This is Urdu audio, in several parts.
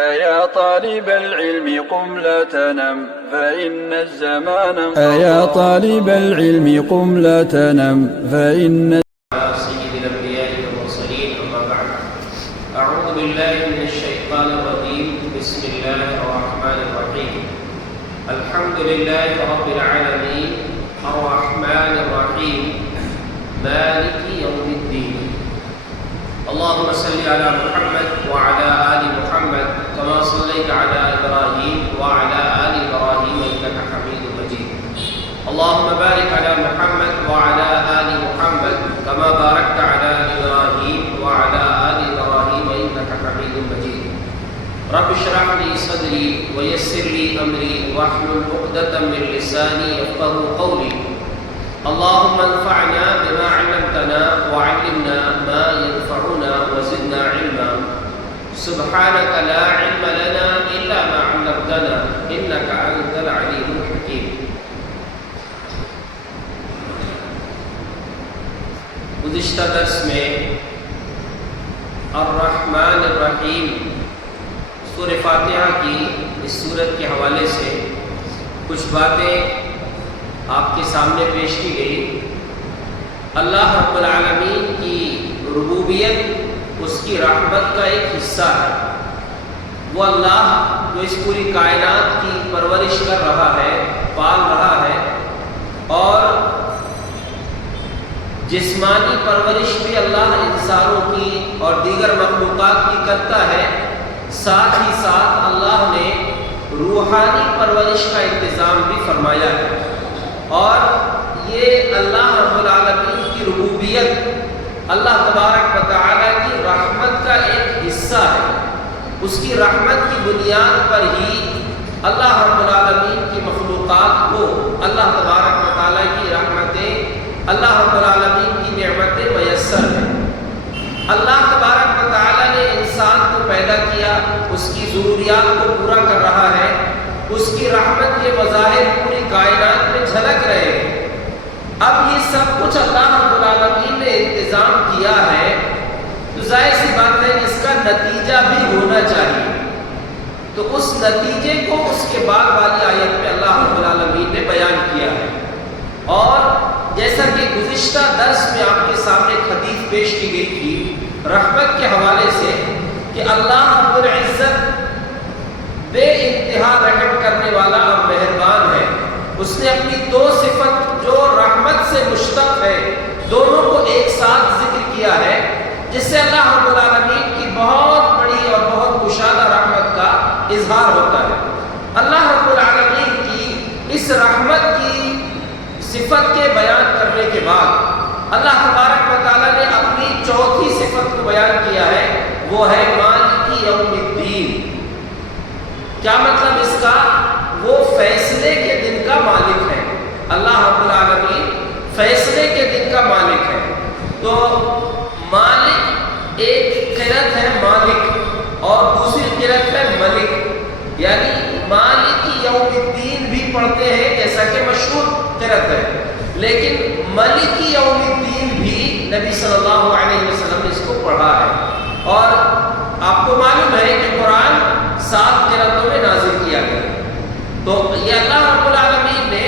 أيا طالب العلم قم لا تنم فإن الزمان أيا طالب العلم قم لا تنم فإن سيد الأنبياء والمرسلين أما بعد أعوذ بالله من الشيطان الرجيم بسم الله الرحمن الرحيم الحمد لله رب العالمين الرحمن الرحيم مالك يوم الدين اللهم صل على محمد وعلى آل محمد كما صليت على إبراهيم وعلى آل إبراهيم إنك حميد مجيد اللهم بارك على محمد وعلى آل محمد كما باركت على إبراهيم وعلى آل إبراهيم إنك حميد مجيد رب اشرح لي صدري ويسر لي أمري واحلل عقدة من لساني يفقهوا قولي اللهم انفعنا بما علمتنا وعلمنا ما ينفعنا وزدنا علما سبحانك لا علم لنا إلا ما علمتنا إنك أنت العليم الحكيم. گزشتہ درس میں الرحمن الرحیم سورہ فاتحہ کی اس سورت کے حوالے سے کچھ باتیں آپ کے سامنے پیش کی گئی. اللہ رب العالمین کی ربوبیت اس کی رحمت کا ایک حصہ ہے. وہ اللہ جو اس پوری کائنات کی پرورش کر رہا ہے، پال رہا ہے، اور جسمانی پرورش بھی اللہ انسانوں کی اور دیگر مخلوقات کی کرتا ہے. ساتھ ہی ساتھ اللہ نے روحانی پرورش کا انتظام بھی فرمایا ہے. اور یہ اللہ رب العالمین کی ربوبیت اللہ تبارک و تعالیٰ کی رحمت کا ایک حصہ ہے. اس کی رحمت کی بنیاد پر ہی اللہ رب العالمین کی مخلوقات کو اللہ تبارک و تعالیٰ کی رحمتیں، اللہ رب العالمین کی نعمتیں میسر ہیں. اللہ تبارک و تعالیٰ نے انسان کو پیدا کیا، اس کی ضروریات کو پورا کر رہا ہے. اس کی رحمت کے مظاہر پوری کائنات میں جھلک رہے ہیں. اب یہ سب کچھ اللہ رب العالمین نے انتظام کیا ہے تو ظاہر سی بات ہے اس کا نتیجہ بھی ہونا چاہیے. تو اس نتیجے کو اس کے بعد والی آیت میں اللہ رب العالمین نے بیان کیا ہے. اور جیسا کہ گزشتہ درس میں آپ کے سامنے ایک حدیث پیش کی گئی تھی رحمت کے حوالے سے کہ اللہ رب العزت بے انتہا رحم کرنے والا اور مہربان ہے. اس نے اپنی دو صفت جو رحمت سے مشتق ہے دونوں کو ایک ساتھ ذکر کیا ہے، جس سے اللہ رب العالمین کی بہت بڑی اور بہت کشادہ رحمت کا اظہار ہوتا ہے. اللہ رب العالمین کی اس رحمت کی صفت کے بیان کرنے کے بعد اللہ تبارک و تعالیٰ نے اپنی چوتھی صفت کو بیان کیا ہے، وہ ہے مالک یوم الدین. کیا مطلب اس کا؟ وہ فیصلے کے دن کا مالک ہے. اللہ رب العالمین فیصلے کے دن کا مالک ہے. تو مالک ایک قرأت ہے مالک اور دوسری قرأت ہے ملک، یعنی مالک یوم الدین بھی پڑھتے ہیں جیسا کہ مشہور قرأت ہے، لیکن ملک یوم الدین بھی نبی صلی اللہ علیہ وسلم نے اس کو پڑھا ہے. اور آپ کو معلوم ہے کہ قرآن 7 قرأتوں میں نازل کیا گیا. تو یہ اللہ رب العالمین نے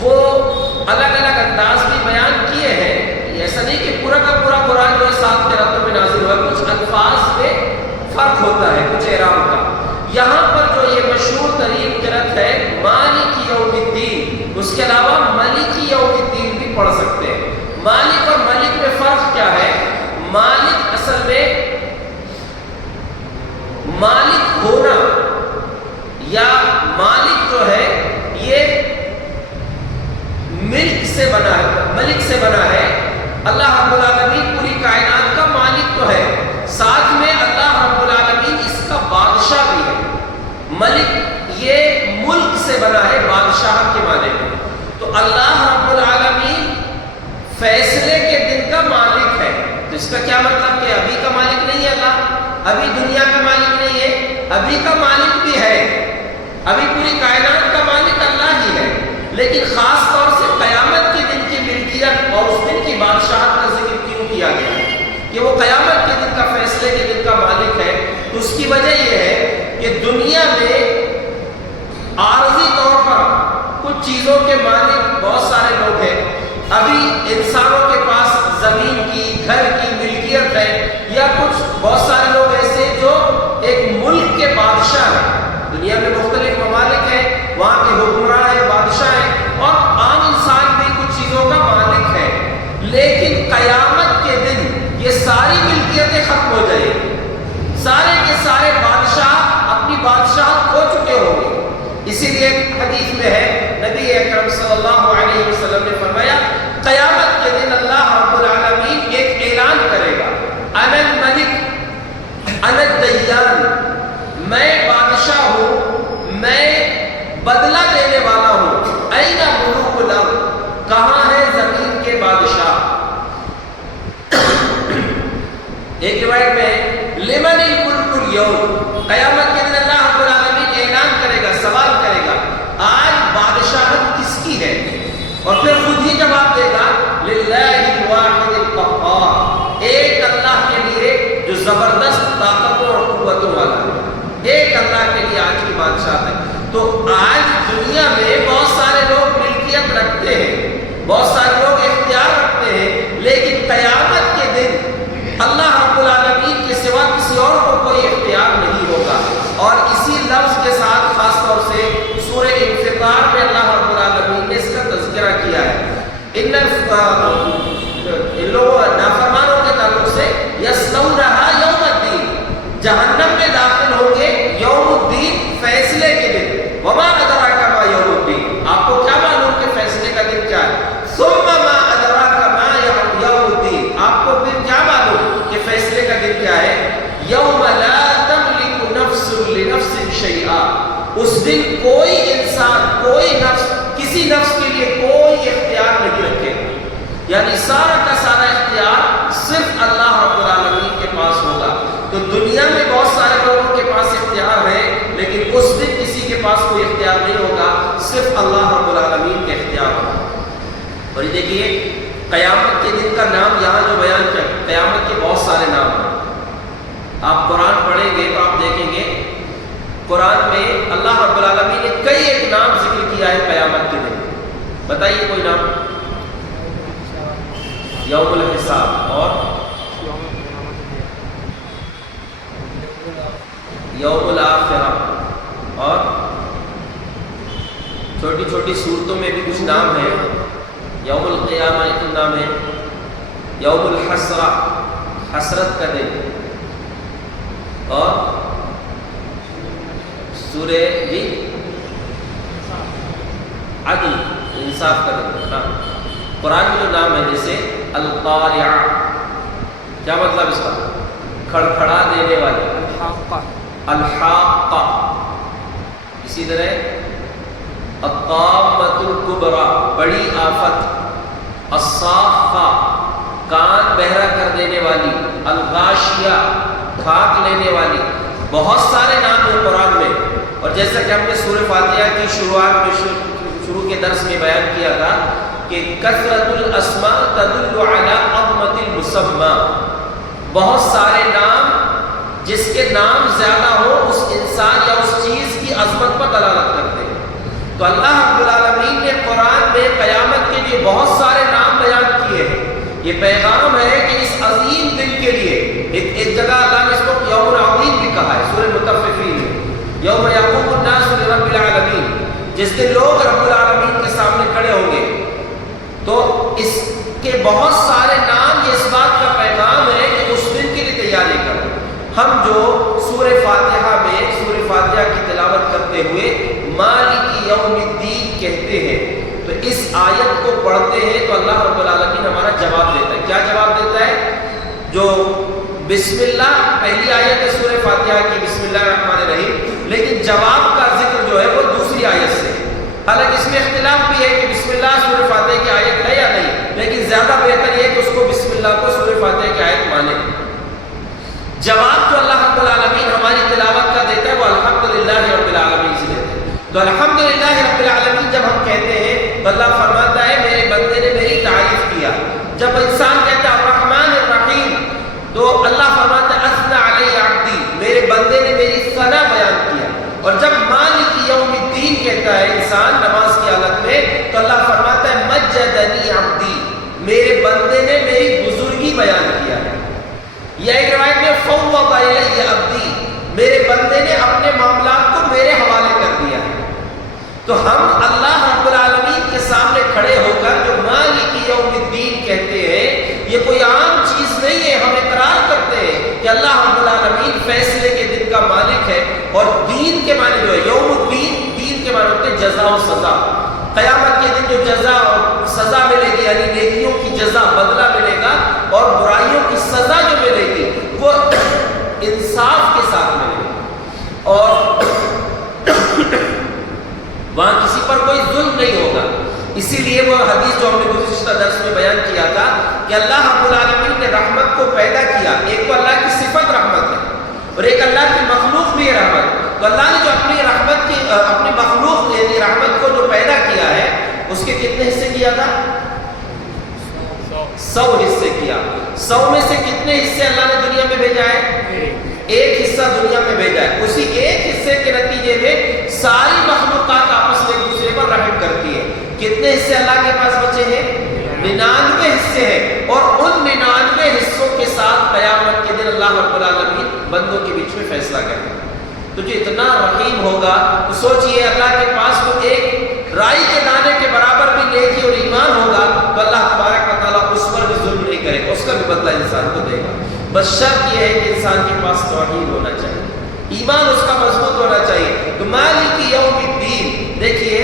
وہ الگ الگ انداز بھی بیان کیے ہیں. ایسا نہیں کہ پورا کا پورا قرآن جو 7 قرأتوں میں نازل ہوا، کچھ الفاظ میں فرق ہوتا ہے، کچھ اعراب کا. یہاں پر جو یہ مشہور ترین قرأت ہے مالک یوم الدین، اس کے علاوہ ملک یوم الدین بھی پڑھ سکتے ہیں. مالک اور ملک میں فرق کیا ہے؟ مالک اصل میں مالک ہونا یا مالک جو ہے یہ ملک سے بنا ہے، ملک سے بنا ہے. اللہ رب العالمین پوری کائنات کا مالک تو ہے، ساتھ میں اللہ رب العالمین اس کا بادشاہ بھی ہے. ملک یہ ملک سے بنا ہے، بادشاہ کے معنی میں. تو اللہ رب العالمین فیصلے کے دن کا مالک ہے. تو اس کا کیا مطلب کہ ابھی کا مالک نہیں ہے اللہ، ابھی دنیا کا مالک نہیں ہے، ابھی کا مالک بھی ہے. ابھی پوری کائنات کا مالک اللہ ہی ہے، لیکن خاص طور سے قیامت کے دن کی ملکیت اور اس دن کی بادشاہت کا ذکر کیوں کیا گیا ہے کہ وہ قیامت کے دن کا فیصلے کے دن کا مالک ہے. تو اس کی وجہ یہ ہے کہ دنیا میں عارضی طور پر کچھ چیزوں کے مالک بہت سارے لوگ ہیں. ابھی انسانوں کے پاس زمین کی، گھر کی ملکیت ہے، یا کچھ بہت سارے لوگ ایسے جو ایک ملک کے بادشاہ ہیں. دنیا میں مختلف ممالک ہیں، وہاں کے حکمراں ہیں، بادشاہ ہیں، اور عام انسان بھی کچھ چیزوں کا مالک ہے. لیکن قیامت کے دن یہ ساری ملکیتیں ختم ہو جائیں گی. سارے کے سارے بادشاہ اپنی بادشاہت کھو چکے ہوں گے. اسی لیے حدیث میں ہے، نبی اکرم صلی اللہ علیہ وسلم نے فرمایا قیامت کے دن اللہ رب العالمین ایک اعلان کرے گا، انا الملک انا الدیان، میں بادشاہ ہوں، میں بدلہ دینے والا ہوں. این ملوک الارض، کہاں ہے زمین کے بادشاہ؟ ایک روایت میں لمن الملک اليوم، قیامت کے دن اللہ رب العالمین اعلان کرے گا، سوال کرے گا آج بادشاہت کس کی ہے؟ اور پھر خود ہی جواب دے گا للہ الواحد القہار، ایک اللہ کے لیے جو زبردست طاقتوں اور قوتوں والا ہے، ایک اللہ کے لیے آج کی بادشاہت ہے. تو آج دنیا میں بہت سارے لوگ ملکیت رکھتے ہیں، بہت سارے لوگ اختیار رکھتے ہیں، لیکن قیامت کے دن اللہ رب العالمین کے سوا کسی اور کو کوئی اختیار نہیں ہوگا. اور اسی لفظ کے ساتھ خاص طور سے سورہ انفطار میں اللہ رب العالمین نے اس کا تذکرہ کیا ہے. ان لوگوں نافرمانوں کے تعلق سے یصلونھا یوم الدین، جہنم میں داخل ہوں گے یوم الدین، فیصلے کے دن. وما ادراک ما یوم الدین، آپ کو کیا معلوم کہ فیصلے کا دن کیا ہے؟ ثم ما ادراک ما یوم الدین، آپ کو پھر کیا معلوم کہ فیصلے کا دن کیا ہے؟ یوم لا تملک نفس لنفس شیئا، اس دن کوئی انسان، کوئی نفس کسی نفس کے لیے کوئی اختیار نہیں رکھے گا. یعنی سارا کا سارا اختیار صرف اللہ رب العالمین کے پاس ہوگا. تو دنیا میں بہت سارے لوگوں کے پاس اختیار ہے، لیکن اس دن کسی کے پاس کوئی اختیار نہیں ہوگا، صرف اللہ رب العالمین کے اختیار ہوگا. اور یہ دیکھیے قیامت کے دن کا نام یہاں جو بیان کیا، قیامت کے بہت سارے نام ہیں. آپ قرآن پڑھیں گے تو آپ دیکھیں گے قرآن میں اللہ رب العالمین نے کئی ایک نام ذکر کیا ہے قیامت کے دن. بتائیے کوئی نام. یوم الحساب، اور یوم الآخرہ، اور چھوٹی چھوٹی صورتوں میں بھی کچھ نام ہیں. یوم القیامہ ایک نام ہے. یوم الحسرہ، حسرت کا دن. اور سورہ بھی عدل، انصاف کا دن. قرآن میں جو نام ہے جیسے القارعہ، کیا مطلب اس کا؟ کھڑکھڑا دینے والی. الحاقہ، اسی طرح الطامۃ الکبریٰ، بڑی آفت. الصاخہ، کان بہرا کر دینے والی. الغاشیہ، کھاک لینے والی. بہت سارے نام ہیں قرآن میں. اور جیسا کہ ہم نے سورہ فاتحہ کی شروعات میں شروع کے درس میں بیان کیا تھا کہ کثرت الاسماء تدل علی عظمت المسمى، بہت سارے نام جس کے نام زیادہ ہو اس انسان یا اس چیز کی عظمت پر دلالت کرتے ہیں. تو اللہ رب العالمین نے قرآن میں قیامت کے لیے بہت سارے نام بیان کیے ہیں. یہ پیغام ہے کہ اس عظیم دن کے لیے ایک جگہ اللہ نے اس کو یوم عظیم بھی کہا ہے سورہ مطففین میں، یوم یقوم الناس لرب العالمین، جس دن لوگ رب العالمین کے سامنے کھڑے ہوں گے. تو اس کے بہت سارے نام یہ اس بات کا پیغام ہے کہ اس دن کے لیے تیاری کرو. ہم جو سورہ فاتحہ میں سورہ فاتحہ کی تلاوت کرتے ہوئے مالک یوم الدین کہتے ہیں، تو اس آیت کو پڑھتے ہیں تو اللہ رب العالمین ہمارا جواب دیتا ہے. کیا جواب دیتا ہے؟ جو بسم اللہ پہلی آیت ہے سورہ فاتحہ کی، بسم اللہ الرحمن الرحیم، لیکن جواب کا ذکر جو ہے وہ دوسری آیت سے. حالانکہ اس میں اختلاف بھی ہے کہ بسم اللہ سورہ فاتحہ کی آیت ہے یا نہیں، لیکن زیادہ بہتر یہ کہ اس کو بسم اللہ کو سورہ فاتحہ کی آیت مانے. جواب جو اللہ رب العالمین ہماری تلاوت کا دیتا ہے وہ الحمدللہ رب العالمین سے دیتا ہے. تو الحمدللہ رب العالمین جب ہم کہتے ہیں تو اللہ فرماتا ہے میرے بندے نے میری تعریف کیا. جب انسان کہتا ہے الرحمن الرحیم تو اللہ فرماتا ہے اثنى علی عبدی، میرے بندے نے میری ثنا بیان کی. کہتا ہے انسان نماز کی حالت میں تو اللہ فرماتا ہے مجدنی عبدی، میرے بندے نے میری بزرگی بیان کیا ہے. یا ایک روایت میں فوض الی عبدی، میرے بندے نے اپنے معاملات کو میرے حوالے کر دیا ہے. تو ہم اللہ رب العالمین کے سامنے کھڑے ہو کر جو مالک یوم الدین کہتے ہیں، یہ کوئی عام چیز نہیں ہے. ہم اقرار کرتے ہیں کہ اللہ رب العالمین فیصلے کے دن کا مالک ہے. اور دین کے معنی جو ہے یوم الدین، دین کے معنی ہوتے ہیں جزا و سزا. قیامت کے دن جو جزا اور سزا ملے گی، یعنی نیکیوں کی جزا بدلہ ملے گا اور برائیوں کی سزا جو ملے گی وہ انصاف کے ساتھ ملے گی، اور وہاں کسی پر کوئی ظلم نہیں ہوگا. اسی لیے وہ حدیث جو ہم نے گزشتہ درس میں بیان کیا تھا کہ اللہ رب العالمین نے رحمت کو پیدا کیا. ایک تو اللہ کی صفت رحمت ہے اور ایک اللہ کی مخلوق بھی ہے رحمت. تو اللہ نے جو اپنی رحمت کی اپنی مخلوق یعنی رحمت کو جو پیدا کیا ہے، اس کے کتنے حصے کیا تھا؟ 100 حصے کیا. 100 میں سے کتنے حصے اللہ نے دنیا میں بھیجا ہے؟ ایک حصہ دنیا میں بھیجا ہے. اسی ایک حصے کے نتیجے میں ساری مخلوقات آپس میں ایک دوسرے پر رحم کرتی ہے. کتنے حصے اللہ کے پاس بچے ہیں؟ 99 حصے ہیں. اور ان 99 حصوں کے ساتھ قیامت کے دن اللہ رب العالمین بندوں کے بیچ میں فیصلہ کرے گا. تو جو اتنا رحیم ہوگا، تو سوچئے اللہ کے پاس تو ایک رائی کے دانے کے برابر بھی نیکی اور ایمان ہوگا، تو اللہ تبارک و تعالیٰ اس پر بھی ظلم نہیں کرے گا، اس کا بھی بدلہ انسان کو دے گا. بس شرط یہ ہے کہ انسان کے پاس توحید ہونا چاہیے، ایمان اس کا مضبوط ہونا چاہیے. تو مالک یوم الدین، دیکھیے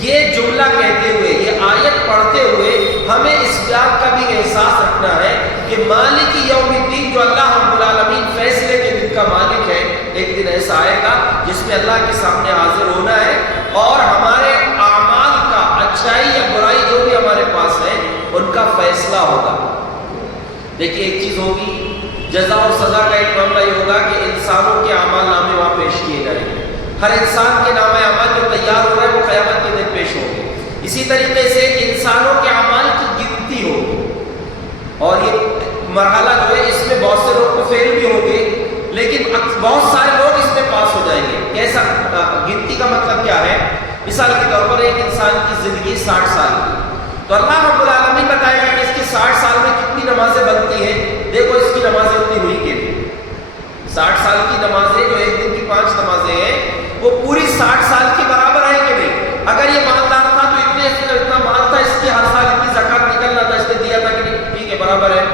یہ جملہ کہتے ہوئے، یہ آیت پڑھتے ہوئے ہمیں اس بات کا بھی احساس رکھنا ہے کہ مالک یوم الدین جو اللہ رب العالمین فیصلے کے دن کا مالک ہے، ایک دن ایسا آئے گا جس میں اللہ کے سامنے حاضر ہونا ہے اور ہمارے اعمال کا اچھائی یا برائی جو بھی ہمارے پاس ہے ان کا فیصلہ ہوگا. دیکھیے ایک چیز ہوگی، جزا اور سزا کا ایک معاملہ یہ ہوگا کہ انسانوں کے اعمال نامے وہاں پیش کیے جائیں گے. ہر انسان کے نامہ اعمال جو تیار ہو رہا ہے وہ قیامت کے دن پیش ہوں گے. اسی طریقے سے انسانوں کے اعمال کی گنتی ہوگی، اور یہ مرحلہ جو ہے اس میں بہت سے لوگ تو فیل بھی ہوں گے، لیکن بہت سارے لوگ اس میں پاس ہو جائیں گے. کیسا گنتی کا مطلب کیا ہے؟ مثال کے طور پر ایک انسان کی زندگی 60 سال کی، تو اللہ رب العالمین بتائے گا کہ اس کی 60 سال میں کتنی نمازیں بنتی ہیں. دیکھو اس کی نمازیں اتنی ہوئی کہ 60 سال کی نمازیں جو ایک دن کی 5 نمازیں ہیں وہ پوری 60 سال کے برابر ہے کہ نہیں؟ اگر یہ مالدار تھا تو اتنا مال تھا، اس کی ہر سال اتنی زکات نکلنا تھا، اس نے دیا تھا کہ نہیں؟ ٹھیک ہے، برابر ہے.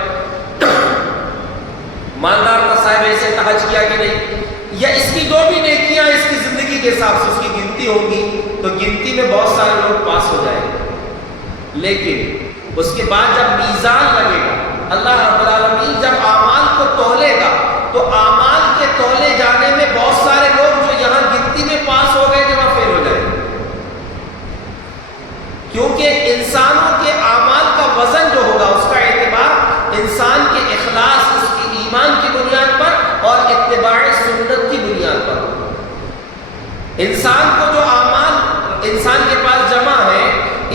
مالدار کا صاحب ایسے حج کیا کہ نہیں؟ یا اس کی جو بھی نیکیاں اس کی زندگی کے حساب سے اس کی گنتی ہوگی، تو گنتی میں بہت سارے لوگ پاس ہو جائیں گے. لیکن اس کے بعد جب میزان لگے گا، اللہ رب العالمین جب اعمال کو تولے گا، تو اعمال کے تولے جانے میں بہت سارے لوگ جو یہاں گنتی میں پاس ہو گئے تھے وہاں فیل ہو جائیں گے. کیونکہ انسانوں کے اعمال کا وزن جو ہوگا اس کا اعتبار انسان کے اخلاص، اس کی ایمان کی بنیاد پر اور اتباع سنت کی بنیاد پر. انسان کو جو اعمال انسان کے پاس جمع ہے،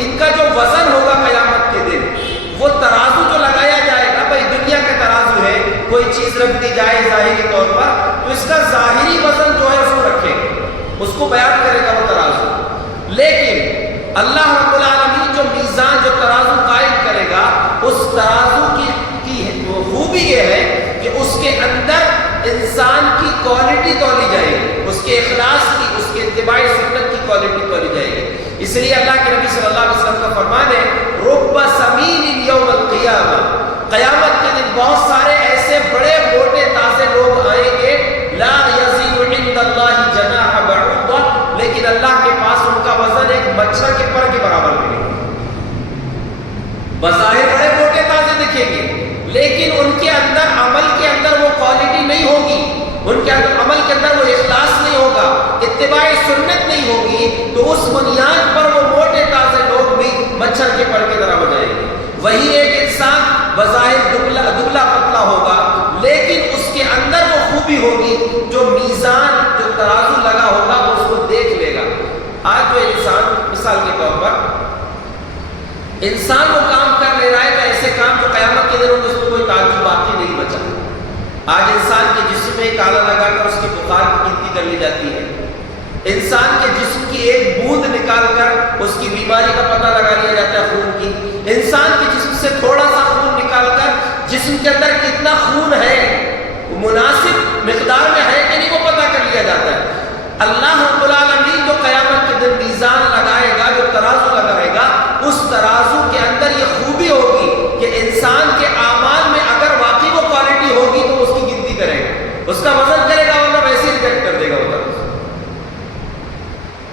ان کا جو وزن ہوگا قیامت کے دن، وہ ترازو جو لگایا جائے گا، بھائی دنیا کا ترازو ہے، کوئی چیز رکھ دی جائے ظاہری طور پر، تو اس کا ظاہری وزن جو ہے اس کو رکھے گا، اس کو بیان کرے گا وہ ترازو. لیکن اللہ رب العالمین جو میزان، جو ترازو قائم کرے گا، اس ترازو کی خوبی یہ ہے کہ اس کے اندر انسان کی کوالٹی تولی جائے گی، اس کے اخلاص کی، اس کے اتباع سنت کی کوالٹی تولی جائے گی. اس لیے اللہ کے نبی صلی اللہ علیہ وسلم کا فرمان ہے، رب سمین یوم القیامہ، قیامت کے دن بہت سارے ایسے بڑے موٹے تازے لوگ آئیں گے، لا یزین عند اللہ جناح بعوضہ، لیکن اللہ کے پاس ان کا وزن ایک مچھر کے پر کے برابر ملے گا. بظاہر بڑے موٹے تازے دکھیں گے، لیکن ان کے اندر عمل کے اندر وہ کوالٹی نہیں ہوگی، ان کے اندر عمل کے اندر وہ اخلاص نہیں ہوگا، اتباع سنت نہیں ہوگی. تو اس بنیاد پر وہ موٹے تازے لوگ بھی مچھر کے پر کی طرح ہو جائیں گے. وہی ایک انسان بظاہر دبلا پتلا ہوگا، لیکن اس کے اندر وہ خوبی ہوگی، جو میزان، جو ترازو لگا ہوگا وہ اس کو دیکھ لے گا. آج جو انسان مثال کے طور پر انسان وہ کام کر لے رہا ہے کہ ایسے کام جو قیامت کے دن اس میں کوئی تعجب باقی نہیں بچا. آج انسان کے جسم میں کالا لگا کر اس کے بخار کی گنتی کر لی جاتی ہے. انسان کے جسم کی ایک بوند نکال کر اس کی بیماری کا پتہ لگا لیا جاتا ہے خون کی. انسان کے جسم سے تھوڑا سا خون نکال کر جسم کے اندر کتنا خون ہے، مناسب مقدار میں ہے کہ نہیں، وہ پتہ کر لیا جاتا ہے. اللہ رب العالمین جو قیامت کے دن میزان لگائے گا، جو ترازو لگائے گا، اس ترازو کے اندر یہ خوبی ہوگی کہ انسان کے اعمال میں اگر واقعی وہ کوالٹی ہوگی تو اس کی گنتی کرے گا، اس کا وزن کرے گا، ورنہ ویسے ہی ریجیکٹ کر دے گا وہ ترازو.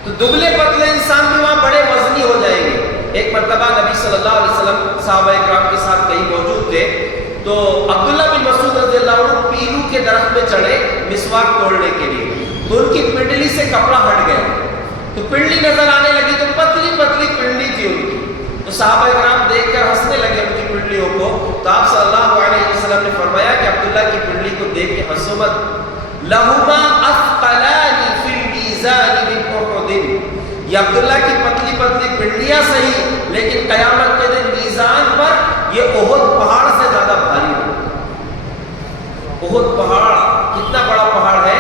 تو دبلے پتلے انسان بھی وہاں بڑے وزنی ہو جائیں گے. ایک مرتبہ نبی صلی اللہ علیہ وسلم صحابہ اکرام کے ساتھ کہیں موجود تھے، تو عبداللہ بن مسعود رضی اللہ عنہ پیلو کے درخت پہ چڑھے مسواک توڑنے کے لیے. تو ان کی پنڈلی سے کپڑا ہٹ گیا، تو پنڈلی نظر آنے لگی، تو پتلی پتلی پنڈلی تھی ان کی. تو صحابہ اکرام دیکھ کر ہنسنے لگے ان کی پنڈلیوں کو. تو آپ صلی اللہ علیہ وسلم نے فرمایا کہ عبداللہ کی پنڈلی کو دیکھ کے ہنسو مت. لہما اثقلان فی المیزان من احد. یہ عبداللہ کی پتلی پتلی پنڈلیاں صحیح، لیکن قیامت کے دن میزان پر یہ احد پہاڑ سے زیادہ بھاری ہو. احد پہاڑ کتنا بڑا پہاڑ ہے،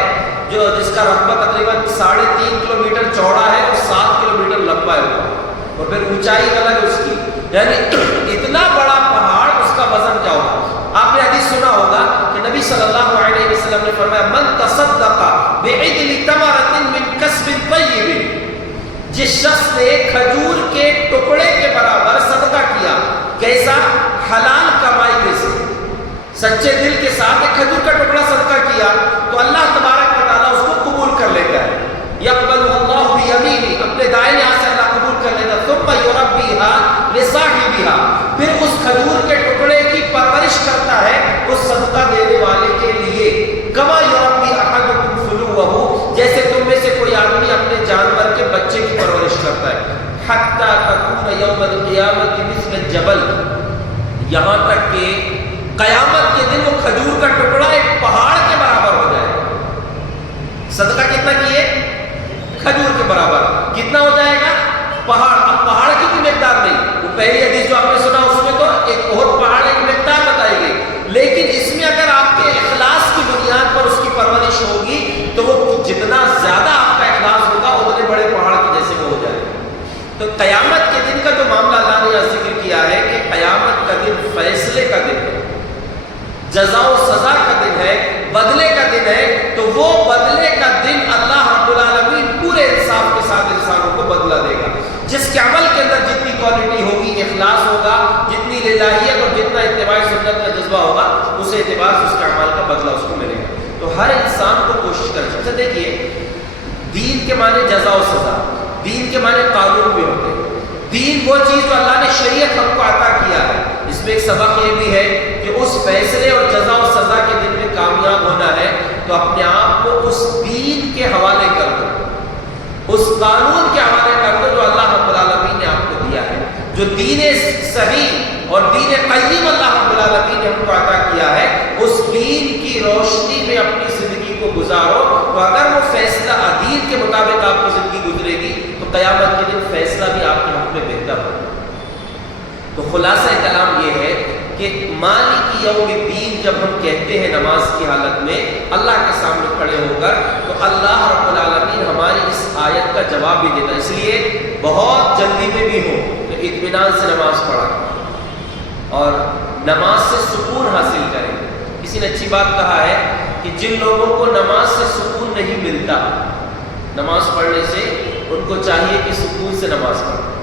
جس کا رقبہ تقریباً 3.5 کلومیٹر چوڑا ہے اور 7 کلومیٹر لمبا ہے، اور پھر اونچائی الگ اس کی، یعنی اتنا بڑا پہاڑ، اس کا وزن کیا ہوگا. آپ نے حدیث سنا ہوگا کہ نبی صلی اللہ علیہ وسلم نے فرمایا من تصدق بعدل تمرۃ من کسب طیب. جس شخص نے کھجور کے ٹکڑے کے برابر صدقہ کیا، کیسا؟ حلال کمائی میں سے، سچے دل کے ساتھ ایک کھجور کا ٹکڑا صدقہ کیا، تو اللہ تبارک و تعالیٰ اس کو قبول کر لیتا ہے. یقبل اللہ بیمینہ، اپنے دائیں ہاتھ سے اللہ قبول کر لیتا. ثم یربیھا لصاحبھا، پھر اس کھجور کے ٹکڑے کی پرورش کرتا ہے اس صدقہ دینے والے کے لیے. کما یربی احدکم فلوہ، جیسے تم میں سے کوئی آدمی اپنے جانور کے بچے کی پرورش کرتا ہے. حتی تکون یوم القیامۃ مثل الجبل، یہاں تک کہ قیامت کے دن وہ کھجور کا ٹکڑا ایک پہاڑ کے برابر ہو جائے. صدقہ کتنا کیے؟ کھجور کے برابر. کتنا ہو جائے گا؟ پہاڑ. اب پہاڑ کی کوئی مقدار نہیں، وہ پہلی حدیث جو آپ نے سنا اس میں تو ایک بہت پہاڑ ایک مقدار بتائی گئی، لیکن اس میں اگر آپ کے اخلاص کی بنیاد پر اس کی پرورش ہوگی تو وہ جتنا زیادہ آپ کا اخلاص ہوگا اتنے بڑے پہاڑ کے جیسے وہ ہو جائے گا. تو قیامت کے دن کا جو معاملہ اللہ نے یہاں ذکر کیا ہے کہ قیامت کا دن فیصلے کا دن ہے، جزا و سزا کا دن ہے، بدلے کا دن ہے. تو وہ بدلے کا دن اللہ رب العالمین پورے انصاف کے ساتھ انسانوں کو بدلہ دے گا. جس کے عمل کے اندر جتنی کوالٹی ہوگی، اخلاص ہوگا، جتنی للہیت اور جتنا اتباع سنت کا جذبہ ہوگا، اس اعتبار سے اس کے اعمال کا بدلہ اس کو ملے گا. تو ہر انسان کو کوشش کرنا چاہیے. دیکھیے، دین کے معنی جزا و سزا، دین کے معنی قانون بھی ہوتے ہیں. دین وہ چیز جو اللہ نے شریعت ہم کو عطا کیا ہے. اس میں ایک سبق یہ بھی ہے کہ اس فیصلے اور جزا و سزا کے دن میں کامیاب ہونا ہے تو اپنے آپ کو اس دین کے حوالے کر دو، اس قانون کے حوالے کر دو جو اللہ رب العالمین نے آپ کو دیا ہے. جو دین صحیح اور دین قیم اللہ رب العالمین نے ہم کو عطا کیا ہے، اس دین کی روشنی میں اپنی زندگی کو گزارو. تو اگر وہ فیصلہ دین کے مطابق آپ کی زندگی گزرے گی تو قیامت کے دن فیصلہ بھی آپ کے حق میں بہتر ہوگا. تو خلاصہ کلام یہ ہے کہ مالک یوم الدین جب ہم کہتے ہیں نماز کی حالت میں اللہ کے سامنے کھڑے ہو کر، تو اللہ رب العالمین ہماری اس آیت کا جواب بھی دیتا ہے. اس لیے بہت جلدی میں بھی ہو کہ اطمینان سے نماز پڑھا اور نماز سے سکون حاصل کریں. کسی نے اچھی بات کہا ہے کہ جن لوگوں کو نماز سے سکون نہیں ملتا، نماز پڑھنے سے ان کو چاہیے کہ سکون سے نماز پڑھیں.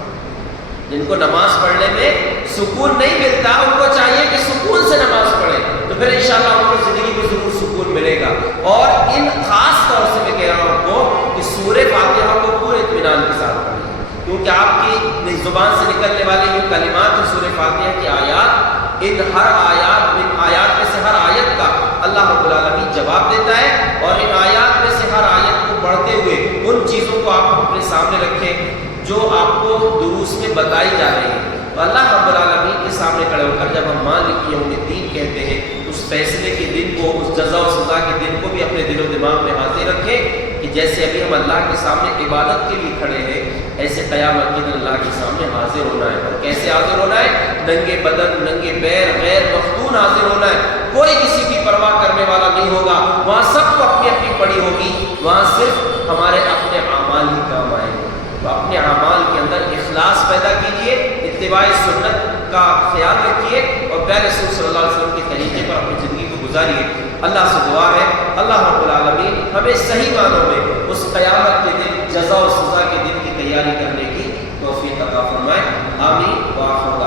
جن کو نماز پڑھنے میں سکون نہیں ملتا ان کو چاہیے کہ سکون سے نماز پڑھیں، تو پھر انشاءاللہ ان کو زندگی میں ضرور سکون ملے گا. اور ان خاص طور سے میں کہہ رہا ہوں آپ کو کہ سورہ فاتحہ کو پورے اطمینان کے ساتھ پڑھیں، کیونکہ آپ کی زبان سے نکلنے والی یہ کلمات ہیں سورہ فاتحہ کی آیات، ان ہر آیات میں سے ہر آیت کا اللہ رب العالمین جواب دیتا ہے. اور ان آیات میں سے ہر آیت کو پڑھتے ہوئے ان چیزوں کو آپ اپنے سامنے رکھیں جو آپ کو دروس میں بتائی جا رہی ہے. تو اللہ رب العالمین کے سامنے کھڑے ہو کر جب ہم مالک یوم الدین کہتے ہیں، اس فیصلے کے دن کو، اس جزا و سزا کے دن کو بھی اپنے دل و دماغ میں حاضر رکھیں کہ جیسے ابھی ہم اللہ کے سامنے عبادت کے لیے کھڑے ہیں، ایسے قیامت کے دن اللہ کے سامنے حاضر ہونا ہے. اور کیسے حاضر ہونا ہے؟ ننگے بدن، ننگے پیر، غیر مفتون حاضر ہونا ہے. کوئی کسی کی پرواہ کرنے والا نہیں ہوگا. وہاں سب کو اپنی اپنی پڑی ہوگی. وہاں صرف ہمارے اپنے اپنے اعمال ہی کام آئیں گے. تو اپنے اعمال کے اندر اخلاص پیدا کیجیے، اتباع سنت کا خیال رکھیے اور پیارے رسول صلی اللہ علیہ وسلم کے طریقے پر اپنی زندگی کو گزاریے. اللہ سے دعا ہے اللہ رب العالمین ہمیں صحیح معنوں میں اس قیامت کے دن، جزا و سزا کے دن کی تیاری کرنے کی توفیق عطا فرمائے. آمین. وآخر